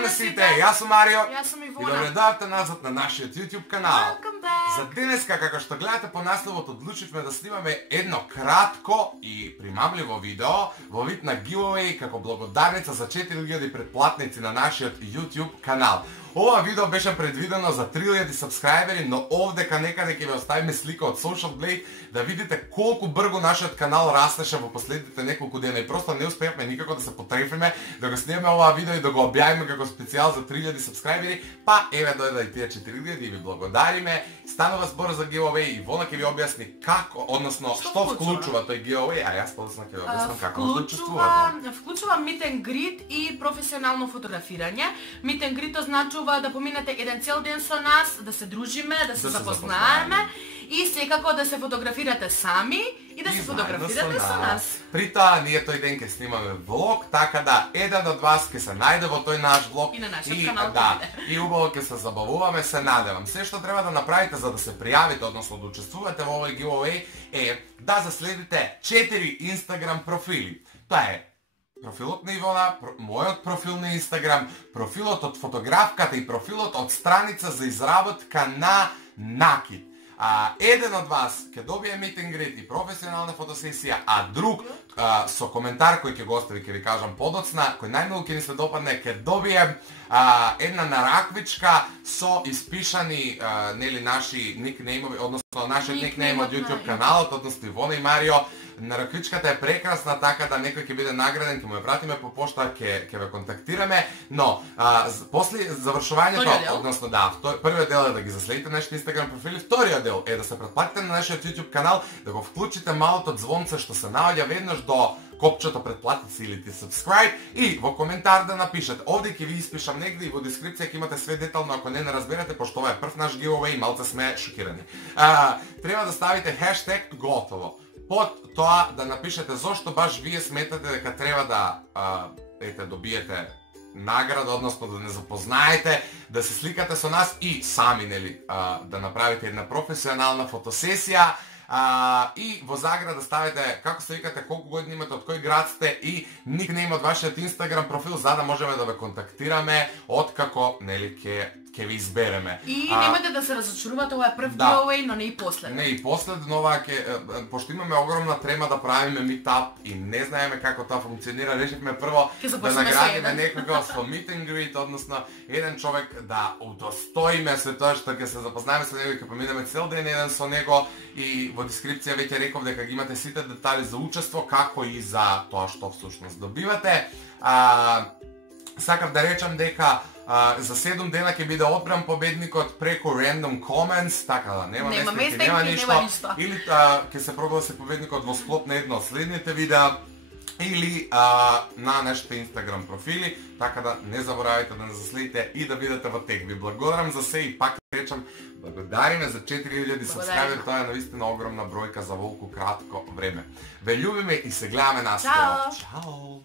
Здрав на сите, јас сум Марио Јас сум и Ивона. добре дојавте назад на нашиот YouTube канал. Welcome back. За денеска, како што гледате по насловот, одлучивме да снимаме едно кратко и примамливо видео во вид на giveaway како благодарница за 4000 претплатници на нашиот YouTube канал. Ова видео беше предвидено за 3000 сабскрајбери, но овдека некаде ќе ви оставиме слика од Social Blade да видите колку брзо нашиот канал растеше во последните неколку дена и просто не успеавме никако да се потрефиме да го снимаме ова видео и да го објавиме како специјал за 3000 сабскрајбери, па еве дојде и тие 4000 и ви благодариме. Станува збор за giveaway и Ивона ќе ви објасни како, односно што вклучува тој giveaway, а јас подоцна ќе ви објаснам како може да учествувате. Вклучува meet and greet и професионално фотографирање. Meet and greet означува да поминете еден цел ден со нас, да се дружиме, да се запознаеме и секако да се фотографирате сами и да се фотографирате со нас. При тоа, ние тој ден ќе снимаме влог, така да еден од вас ќе се најде во тој наш влог и на нашиот канал. И убаво ќе се забавуваме, се надевам. Се што треба да направите за да се пријавите, односно да учествувате во овој giveaway е да заследите 4 Instagram профили. Тоа е профилот на Ивона, мојот профил на Инстаграм, профилот од фотографката и профилот од страница за изработка на накид. Еден од вас ќе добие meet and greet и професионална фотосесија, а друг со коментар кој ќе го остави, ќе ви кажам подоцна, кој најмногу ќе ни се допадне, ќе добие една нараквичка со испишани нели наши никнејмови, односно нашиот никнејм од YouTube каналот, односно Ивона и Марио. Нараквичката е прекрасна, така да некој ќе биде награден, ќе му ја пратиме по пошта, ќе ве контактираме, но после завршувањето, односно првиот дел е да ги заследите нашите Instagram профили, вториот дел е да се претплатите на нашиот YouTube канал, да го вклучите малото звонце што се наоѓа веднаш до копчето претплатици или ти subscribe и во коментар да напишете. Овде ќе ви испишам негде и во дескрипција ќе имате све детално ако не разберете, пошто ова е прв наш giveaway и малце сме шокирани. Треба да ставите хаштег готово. Под тоа да напишете зошто баш вие сметате дека треба да добиете награда, односно да не запознаете, да се сликате со нас и сами нели да направите една професионална фотосесија. И во заграда ставите како се викате, колку години имате, од кој град сте и никнејм од вашиот Инстаграм профил за да можеме да ве контактираме откако нели ќе ви избереме. И немојте да се разочарувате, ова е прв giveaway, но не и последен. Не и последен, ова пошто имаме огромна трема да правиме meetup и не знаеме како тоа функционира, решивме прво да наградиме некого со meet and greet, односно еден човек да удостоиме се тоа што ќе се запознаеме со него и ќе поминеме цел ден еден со него и во дескрипција веќе реков дека ги имате сите детали за учество, како и за тоа што всушност добивате. Сакав да речам дека за 7 дена ќе биде одбран победникот преку random comments, така да нема место, нема ништо. Или ќе се прогласи победникот во склоп на едно од следните видеа или на нашите Instagram профили, така да не заборавајте да не заследите и да бидете во тек. Ви благодарам за се и пак речам благодариме за 4000 сабскрајбери, тоа е навистина огромна бројка за волку кратко време. Ве љубиме и се гледаме наскоро. Чао!